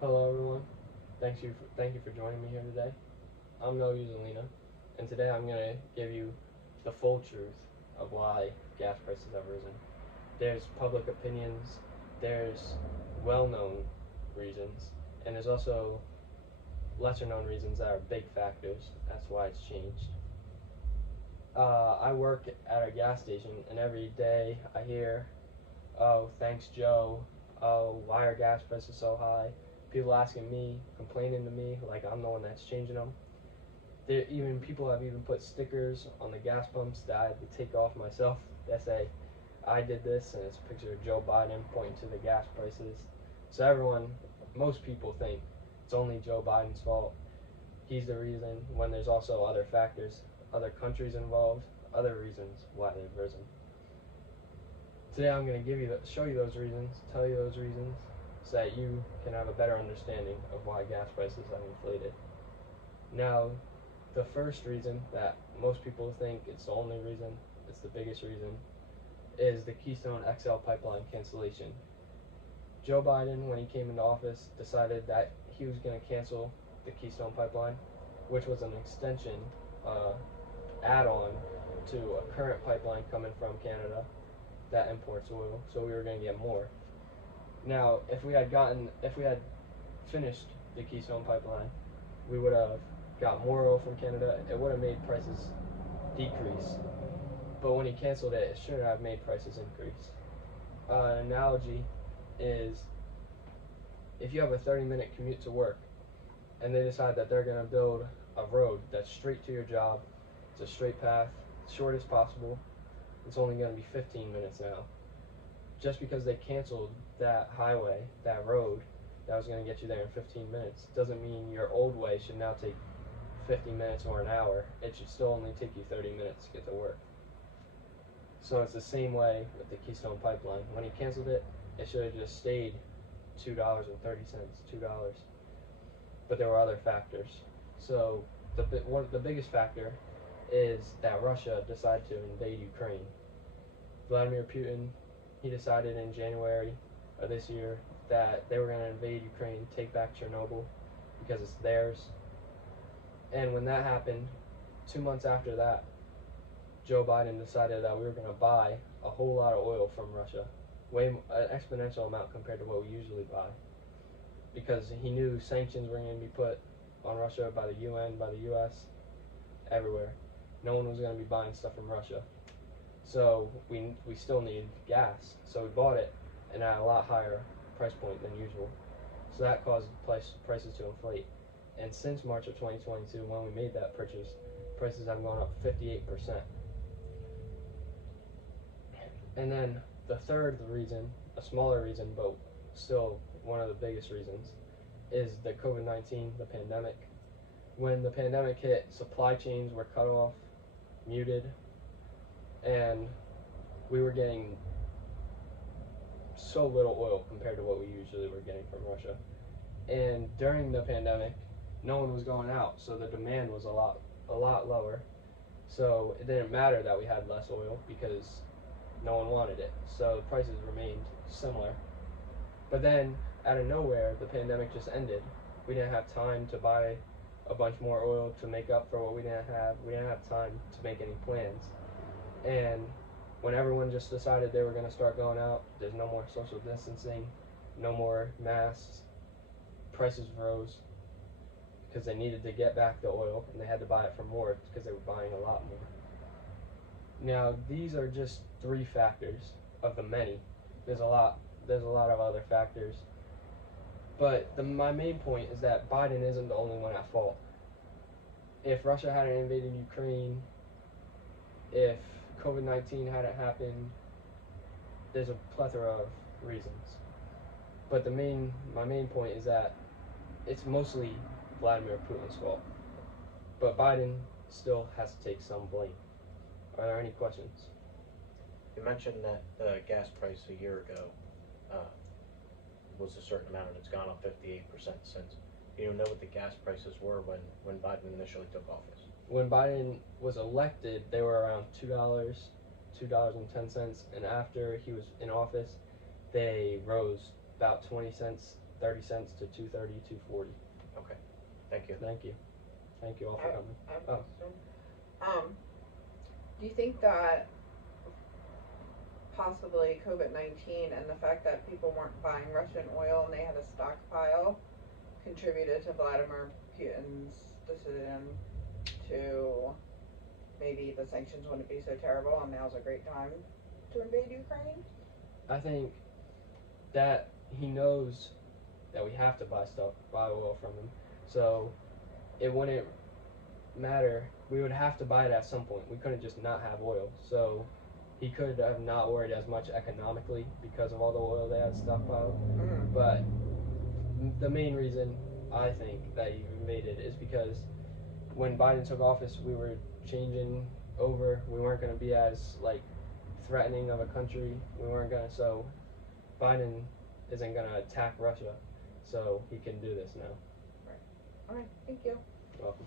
Hello, everyone. Thank you for joining me here today. I'm Noah Uzalina, and today I'm going to give you the full truth of why gas prices have risen. There's public opinions, there's well-known reasons, and there's also lesser-known reasons that are big factors. That's why it's changed. I work at a gas station, and every day I hear, "Oh, thanks, Joe. Oh, why are gas prices so high?" People asking me, complaining to me, like I'm the one that's changing them. Even people have even put stickers on the gas pumps that I had to take off myself that say I did this, and it's a picture of Joe Biden pointing to the gas prices. So most people think it's only Joe Biden's fault. He's the reason, when there's also other factors, other countries involved, other reasons why they've risen. Today I'm going to show you those reasons, tell you those reasons, so that you can have a better understanding of why gas prices have inflated. Now, the first reason that most people think it's the only reason, it's the biggest reason, is the Keystone XL pipeline cancellation. Joe Biden, when he came into office, decided that he was going to cancel the Keystone pipeline, which was an extension, uh, add-on to a current pipeline coming from Canada that imports oil, so we were going to get more. Now, if we had finished the Keystone pipeline, we would have got more oil from Canada. It would have made prices decrease. But when he canceled it, it shouldn't have made prices increase. An analogy is if you have a 30-minute commute to work and they decide that they're going to build a road that's straight to your job, it's a straight path, short as possible, it's only going to be 15 minutes now. Just because they canceled that highway, that road, that was going to get you there in 15 minutes, doesn't mean your old way should now take 50 minutes or an hour. It should still only take you 30 minutes to get to work. So it's the same way with the Keystone Pipeline. When he canceled it, it should have just stayed $2.30, $2. But there were other factors. So the biggest factor is that Russia decided to invade Ukraine. Vladimir Putin, he decided in January of this year that they were going to invade Ukraine, take back Chernobyl because it's theirs. And when that happened, 2 months after that, Joe Biden decided that we were going to buy a whole lot of oil from Russia, an exponential amount compared to what we usually buy, because he knew sanctions were going to be put on Russia by the UN, by the U.S., everywhere. No one was going to be buying stuff from Russia. So we still needed gas, so we bought it and at a lot higher price point than usual. So that caused prices to inflate. And since March of 2022, when we made that purchase, prices have gone up 58%. And then the third reason, a smaller reason, but still one of the biggest reasons, is the COVID-19, the pandemic. When the pandemic hit, supply chains were cut off, muted, and we were getting so little oil compared to what we usually were getting from Russia. And during the pandemic, no one was going out, so the demand was a lot lower. So it didn't matter that we had less oil because no one wanted it. So prices remained similar. But then, out of nowhere, the pandemic just ended. We didn't have time to buy a bunch more oil to make up for what we didn't have. We didn't have time to make any plans. And when everyone just decided they were going to start going out, there's no more social distancing, no more masks, prices rose because they needed to get back the oil and they had to buy it for more because they were buying a lot more. Now, these are just three factors of the many. There's a lot. There's a lot of other factors. But my main point is that Biden isn't the only one at fault. If Russia hadn't invaded Ukraine, if COVID-19 hadn't happened, there's a plethora of reasons. But my main point is that it's mostly Vladimir Putin's fault. But Biden still has to take some blame. Are there any questions? You mentioned that the gas price a year ago uh, was a certain amount, and it's gone up 58% since. You know what the gas prices were when Biden initially took office? When Biden was elected, they were around $2.10, and after he was in office, they rose about 20 cents 30 cents to 230, 240. Okay, thank you. Thank you. Thank you all for coming. I have a Oh. question. Do you think that possibly COVID-19 and the fact that people weren't buying Russian oil and they had a stockpile contributed to Vladimir Putin's decision to maybe the sanctions wouldn't be so terrible and now's a great time to invade Ukraine? I think that he knows that we have to buy oil from him. So it wouldn't matter. We would have to buy it at some point. We couldn't just not have oil. So he could have not worried as much economically because of all the oil they had stockpiled. Mm. But the main reason I think that he invaded is because when Biden took office, we were changing over. We weren't going to be as like threatening of a country. We weren't going to. So Biden isn't going to attack Russia. So he can do this now. Alright, thank you. Welcome.